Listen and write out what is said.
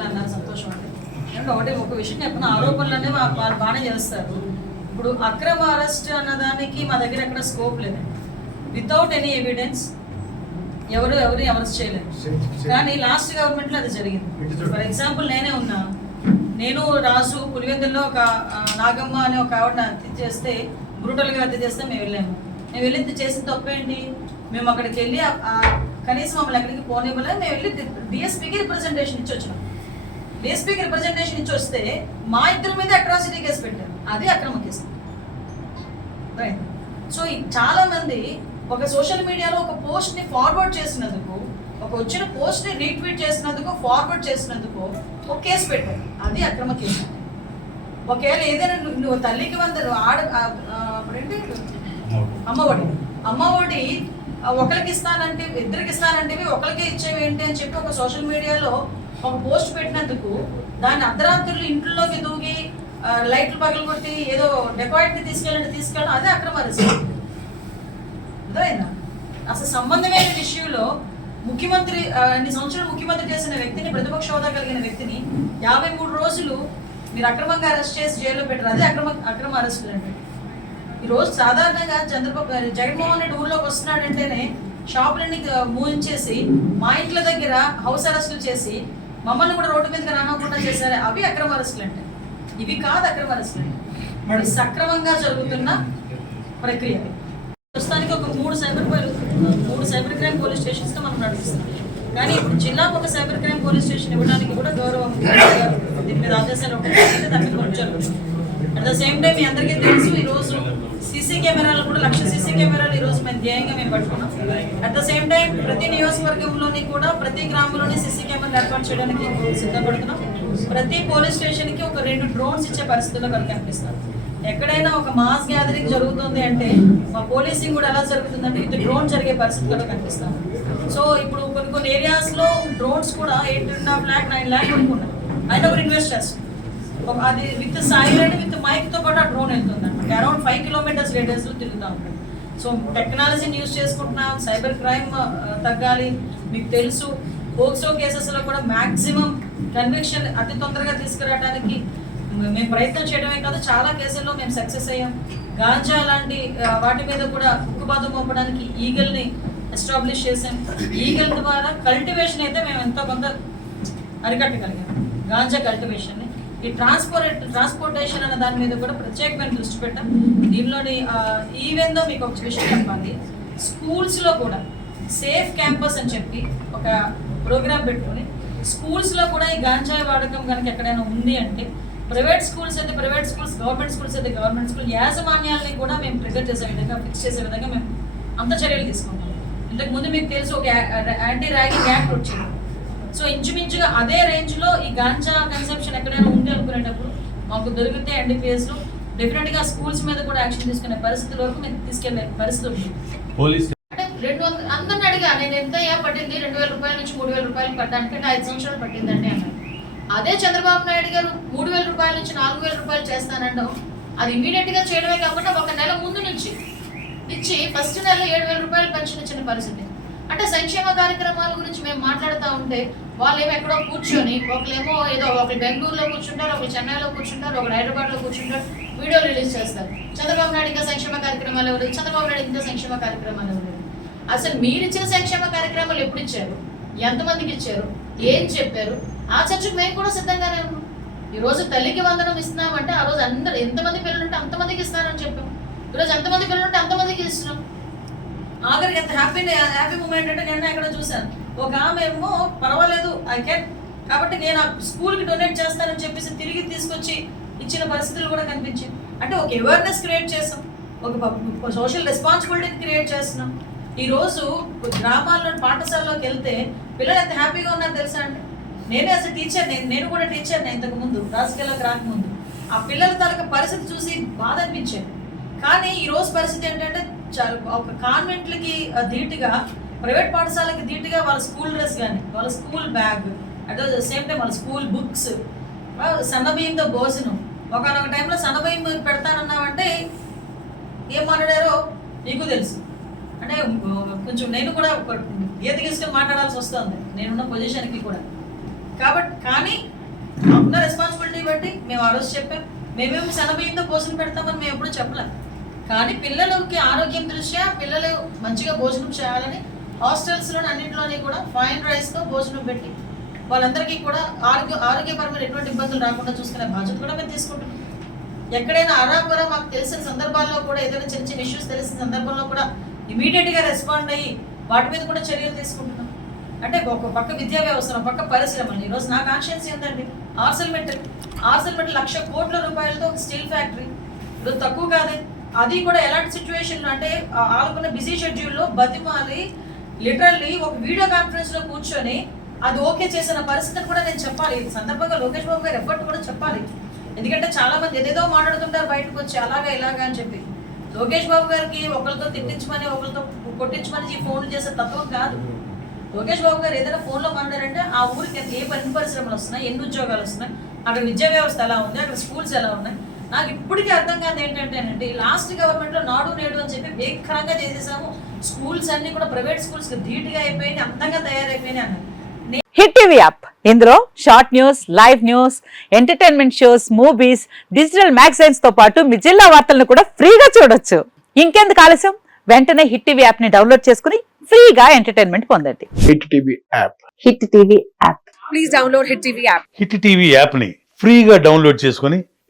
అన్నారు సంతోషం అండి ఒకటి ఒక విషయం చెప్పిన? ఆరోపణలు అనేవి వాళ్ళు బాగానే చేస్తారు. ఇప్పుడు అక్రమ అరెస్ట్ అన్నదానికి మా దగ్గర ఎక్కడ స్కోప్ లేదండి వితౌట్ ఎనీ ఎవిడెన్స్ ఎవరు ఎవరు అరెస్ట్ చేయలేదు. కానీ లాస్ట్ గవర్నమెంట్లో అది జరిగింది. ఫర్ ఎగ్జాంపుల్ నేనే ఉన్నా. నేను రాజు పులివెందుల్లో ఒక నాగమ్మ అనే ఒక ఆవిడ హత్య చేస్తే బ్రూటల్గా హత్య చేస్తే మేము వెళ్ళాము. మేము వెళ్ళి చేసిన తప్పేంటి? మేము అక్కడికి వెళ్ళి కనీసం మమ్మల్ని ఎక్కడికి పోనివ్వలేదు. మేము వెళ్ళి డిఎస్పీకి రిప్రజెంటేషన్ ఇచ్చి వచ్చినాం. డిఎస్పీకి రిప్రజెంటేషన్ ఇచ్చి వస్తే మా ఇద్దరి మీద అట్రాసిటీ కేసు పెట్టారు. అది అక్రమ కేసు రైట్ సో చాలా మంది ఒక సోషల్ మీడియాలో ఒక పోస్ట్ని ఫార్వర్డ్ చేసినందుకు ఒక వచ్చిన పోస్ట్ని రీట్వీట్ చేసినందుకు ఫార్వర్డ్ చేసినందుకు ఒక కేసు పెట్టారు. అది అక్రమ కేసు ఒకవేళ ఏదైనా నువ్వు- తల్లికి వందరు ఆడ అమ్మఒడి. అమ్మఒడి ఒకరికి ఇస్తానంటే ఇద్దరికి ఇస్తానంటే ఒకరికే ఇచ్చేవి ఏంటి అని చెప్పి ఒక సోషల్ మీడియాలో ఒక పోస్ట్ పెట్టినందుకు దాన్ని అర్ధరాత్రులు ఇంట్లోకి దూగి లైట్లు పగలు కొట్టి ఏదో డెకాయిట్ తీసుకెళ్ళి తీసుకెళ్ళండి తీసుకెళ్ళడం అదే అక్రమ అర్థమైందా? అసలు సంబంధమైన విషయంలో ముఖ్యమంత్రి ఆ, అన్ని సంవత్సరాలు ముఖ్యమంత్రి చేసిన వ్యక్తిని ప్రతిపక్ష హోదా కలిగిన వ్యక్తిని యాభై మూడు రోజులు మీరు అక్రమంగా అరెస్ట్ చేసి జైల్లో పెట్టారు. అదే అక్రమ అక్రమ అరెస్టులు అంటే ఈ రోజు సాధారణంగా చంద్రబాబు జగన్మోహన్ రెడ్డి ఊర్లోకి వస్తున్నాడంటేనే షాపులన్నీ మూయించేసి మా ఇంట్ల దగ్గర హౌస్ అరెస్టులు చేసి మమ్మల్ని కూడా రోడ్డు మీదకి రానకుండా చేశారు. అవి అక్రమ అరెస్టులు అంటే. ఇవి కాదు అక్రమ అరెస్టులు సక్రమంగా జరుగుతున్న ప్రక్రియ. ప్రస్తుతానికి ఒక మూడు సైబర్ మూడు సైబర్ క్రైమ్ పోలీస్ స్టేషన్స్ మనం నడుస్తున్నాం. కానీ ఇప్పుడు జిల్లాకు ఒక సైబర్ క్రైమ్ పోలీస్ స్టేషన్ ఇవ్వడానికి కూడా గౌరవం దీని మీద ఆదేశాలు ఉంటాయి. దాని మీద అట్ ద సేమ్ టైం మీ అందరికీ తెలుసు ఈ రోజు సీసీ కెమెరాలు కూడా లక్ష సీసీ కెమెరాలు ఈ రోజు మేము ధ్యేయంగా మేము పట్టుకున్నాం అట్ ద సేమ్ టైం ప్రతి నియోజకవర్గంలోని కూడా ప్రతి గ్రామంలోని సీసీ కెమెరాలు ఏర్పాటు చేయడానికి సిద్ధపడుతున్నాం. ప్రతి పోలీస్ స్టేషన్కి ఒక రెండు డ్రోన్స్ ఇచ్చే పరిస్థితుల్లో కనుక కనిపిస్తాం. ఎక్కడైనా ఒక మాస్ గ్యాదరింగ్ జరుగుతుంది అంటే మా పోలీసింగ్ కూడా ఎలా జరుగుతుందంటే ఇది డ్రోన్ జరిగే పరిస్థితుల్లో కనిపిస్తాం. సో ఇప్పుడు కొన్ని కొన్ని ఏరియాస్లో డ్రోన్స్ కూడా eight and half lakh nine lakh కొనుక్కున్నారు అయినా కూడా ఇన్వెస్ట్ చేస్తాం అది విత్ సైలెంట్ విత్ మైక్తో కూడా డ్రోన్ వెళ్తుంది అనమాట అరౌండ్ ఫైవ్ కిలోమీటర్స్ రేడియస్లో తిరుగుతా ఉంటుంది సో టెక్నాలజీని యూజ్ చేసుకుంటున్నాం సైబర్ క్రైమ్ uh, తగ్గాలి మీకు తెలుసు. పోక్సో కేసెస్లో కూడా మాక్సిమం కన్విక్షన్ అతి తొందరగా తీసుకురావడానికి మేము ప్రయత్నం చేయడమే కాదు చాలా కేసుల్లో మేము సక్సెస్ అయ్యాం. గాంజా లాంటి వాటి మీద కూడా ఉక్కుబాధ పంపడానికి ఈగల్ని ఎస్టాబ్లిష్ చేసాం ఈగల్ ద్వారా కల్టివేషన్ అయితే మేము ఎంతో కొంత అరికట్టగలిగాం. గాంజా కల్టివేషన్ని ఈ ట్రాన్స్పోర్ట్ ట్రాన్స్పోర్టేషన్ అనే దాని మీద కూడా ప్రత్యేకమైన దృష్టి పెట్టాం. దీనిలోని ఈవెన్ మీకు ఒక విషయం చెప్పాలి. స్కూల్స్లో కూడా సేఫ్ క్యాంపస్ అని చెప్పి ఒక ప్రోగ్రామ్ పెట్టుకొని స్కూల్స్లో కూడా ఈ గాంజాయి వాడకం కనుక ఎక్కడైనా ఉంది అంటే ప్రైవేట్ స్కూల్స్ అయితే ప్రైవేట్ స్కూల్స్ గవర్నమెంట్ స్కూల్స్ అయితే గవర్నమెంట్ స్కూల్ యాజమాన్యాలని కూడా మేము ప్రిజర్వ్ చేసే విధంగా ఫిక్స్ చేసే విధంగా మేము అంత చర్యలు తీసుకుంటాం. ఇంతకుముందు మీకు తెలుసు ఒక యాంటీ ర్యాగింగ్ యాక్ట్ వచ్చింది. సో ఇంచుమించుగా అదే రేంజ్లో ఈ గాంజా కన్సంప్షన్ ఎక్కడైనా ఉంది అనుకునేటప్పుడు మాకు దొరికితే ఎన్డీపీఎస్లో. డెఫినెట్గా స్కూల్స్ మీద కూడా యాక్షన్ తీసుకునే పరిస్థితి వరకు మేము తీసుకెళ్ళే పరిస్థితి ఉంది. పోలీస్ అంటే రెండు వందలు అందరిని అడిగా నేను ఎంత అయ్యా పట్టింది? రెండు వేల రూపాయల నుంచి మూడు వేల రూపాయలు పట్టడానికి అంటే ఐదు సంవత్సరాలు పట్టిందండి అన్నారు. అదే చంద్రబాబు నాయుడు గారు మూడు వేల రూపాయల నుంచి నాలుగు వేల రూపాయలు చేస్తానంటాం అది ఇమీడియట్గా చేయడమే కాకుండా ఒక నెల ముందు నుంచి ఇచ్చి ఫస్ట్ నెల ఏడు వేల రూపాయలు పెన్షన్ ఇచ్చిన పరిస్థితి. అంటే సంక్షేమ కార్యక్రమాల గురించి మేము మాట్లాడుతూ ఉంటే వాళ్ళు ఏమో ఎక్కడో కూర్చొని ఒకళ్ళేమో ఏదో ఒకరు బెంగళూరులో కూర్చుంటారు ఒకరు చెన్నైలో కూర్చుంటారు ఒకరు హైదరాబాద్లో కూర్చుంటారు వీడియో రిలీజ్ చేస్తారు. చంద్రబాబు నాయుడు ఇంకా సంక్షేమ కార్యక్రమాలు ఎవరు? చంద్రబాబు నాయుడు ఇంకా సంక్షేమ కార్యక్రమాలు ఎవరు? అసలు మీరు ఇచ్చిన సంక్షేమ కార్యక్రమాలు ఎప్పుడు ఇచ్చారు? ఎంతమందికి ఇచ్చారు? ఏం చెప్పారు? ఆ చర్చకు మేము కూడా సిద్ధంగానే ఉన్నాం. ఈ రోజు తల్లికి వందనం ఇస్తున్నామంటే ఆ రోజు అందరు ఎంతమంది పిల్లలు ఉంటే అంతమందికి ఇస్తానని చెప్పాం. ఈరోజు ఎంతమంది పిల్లలు ఉంటే అంతమందికి ఇస్తున్నాం. ఆఖరికి ఎంత హ్యాపీ హ్యాపీ మూమెంట్ అంటే నేను ఎక్కడ చూశాను. ఒక ఆమె ఏమో పర్వాలేదు ఐ కెన్ కాబట్టి నేను ఆ స్కూల్కి డొనేట్ చేస్తానని చెప్పేసి తిరిగి తీసుకొచ్చి ఇచ్చిన పరిస్థితులు కూడా కనిపించింది అంటే ఒక అవేర్నెస్ క్రియేట్ చేసాం. ఒక సోషల్ రెస్పాన్సిబిలిటీని క్రియేట్ చేస్తున్నాం. ఈరోజు గ్రామాల్లో పాఠశాలలోకి వెళ్తే పిల్లలు ఎంత హ్యాపీగా ఉన్నారో తెలుసా అండి? నేనే అసలు టీచర్ నేను నేను కూడా టీచర్ ఇంతకు ముందు రాజకీయాలకు రాకముందు. ఆ పిల్లల తాలూకా పరిస్థితి చూసి బాధ అనిపించేది. కానీ ఈరోజు పరిస్థితి ఏంటంటే ఒక కాన్వెంట్లకి ధీటుగా ప్రైవేట్ పాఠశాలకి ధీటుగా వాళ్ళ స్కూల్ డ్రెస్ కానీ వాళ్ళ school bag at the same time వాళ్ళ స్కూల్ బుక్స్ సన్నబియ్యంతో భోజనం. ఒకనొక టైంలో సన్నబియ్యం పెడతానన్నామంటే ఏం మాట్లాడారో నీకు తెలుసు. అంటే కొంచెం నేను కూడా ఒక గీత మాట్లాడాల్సి వస్తుంది. నేనున్న పొజిషన్కి కూడా. కాబట్టి కానీ ఉన్న రెస్పాన్సిబిలిటీ బట్టి మేము ఆ రోజు చెప్పాం. మేమేమి సన్నబియ్యంతో భోజనం పెడతామని మేము ఎప్పుడూ చెప్పలేం. కానీ పిల్లలకి ఆరోగ్యం దృష్ట్యా పిల్లలు మంచిగా భోజనం చేయాలని హాస్టల్స్లోని అన్నింటిలోని కూడా ఫైన్ రైస్తో భోజనం పెట్టి వాళ్ళందరికీ కూడా ఆరోగ్య ఆరోగ్యపరమైన ఎటువంటి ఇబ్బందులు రాకుండా చూసుకునే బాధ్యత కూడా మేము తీసుకుంటున్నాం. ఎక్కడైనా అరాకొర మాకు తెలిసిన సందర్భాల్లో కూడా ఏదైనా చిన్న చిన్న ఇష్యూస్ తెలిసిన సందర్భంలో కూడా ఇమీడియట్గా రెస్పాండ్ అయ్యి వాటి మీద కూడా చర్యలు తీసుకుంటున్నాం. అంటే ఒక పక్క విద్యా వ్యవస్థ పక్క పరిశ్రమలు. ఈరోజు నా కాన్షియన్స్ ఏంటండి ఆర్సల్మెంట్. ఆర్సల్మెంట్ లక్ష కోట్ల రూపాయలతో ఒక స్టీల్ ఫ్యాక్టరీ. ఇప్పుడు తక్కువ కాదే. అది కూడా ఎలాంటి సిచ్యువేషన్ అంటే ఆ బిజీ షెడ్యూల్లో బతిమాలి లిటరల్లీ ఒక వీడియో కాన్ఫరెన్స్లో కూర్చొని అది ఓకే చేసిన పరిస్థితిని కూడా నేను చెప్పాలి. ఈ సందర్భంగా లోకేష్ బాబు గారు ఎఫర్ట్ కూడా చెప్పాలి. ఎందుకంటే చాలా మంది ఏదేదో మాట్లాడుతుంటారు బయటకు వచ్చి అలాగా ఇలాగా అని చెప్పి. లోకేష్ బాబు గారికి ఒకరితో తిట్టించమని ఒకరితో కొట్టించమని ఈ ఫోన్లు చేసే తత్వం కాదు. లోకేష్ బాబు గారు ఏదైనా ఫోన్లో మాట్లాడారంటే ఆ ఊరికి ఎంత ఏ పని పరిశ్రమలు వస్తున్నాయి ఎన్ని ఉద్యోగాలు వస్తున్నాయి అక్కడ విద్యా వ్యవస్థ ఎలా ఉంది అక్కడ స్కూల్స్ ఎలా ఉన్నాయి. నాకు ఇప్పటికీ అర్థం కాదు ఏంటంటే ఈ లాస్ట్ గవర్నమెంట్లో నాడు నేడు అని చెప్పి భీకరంగా చేసేసాము. స్కూల్స్ అన్ని కూడా ప్రైవేట్ స్కూల్స్ ధీటుగా అయిపోయినాయి అందంగా తయారైపోయినాయి అన్నారు హిట్ టీవీ యాప్. ఇందులో short news live news entertainment shows movies digital మ్యాగజైన్స్తో పాటు మీ జిల్లా వార్తలను కూడా ఫ్రీగా చూడొచ్చు. ఇంకెందుకు ఆలస్యం? వెంటనే హిట్ టీవీ యాప్ని డౌన్లోడ్ చేసుకుని ఫ్రీగా ఎంటర్టైన్మెంట్ పొందండి. Hit TV app. Hit TV app. Please download Hit TV app. Hit TV యాప్ని ఫ్రీగా డౌన్లోడ్ చేసుకొని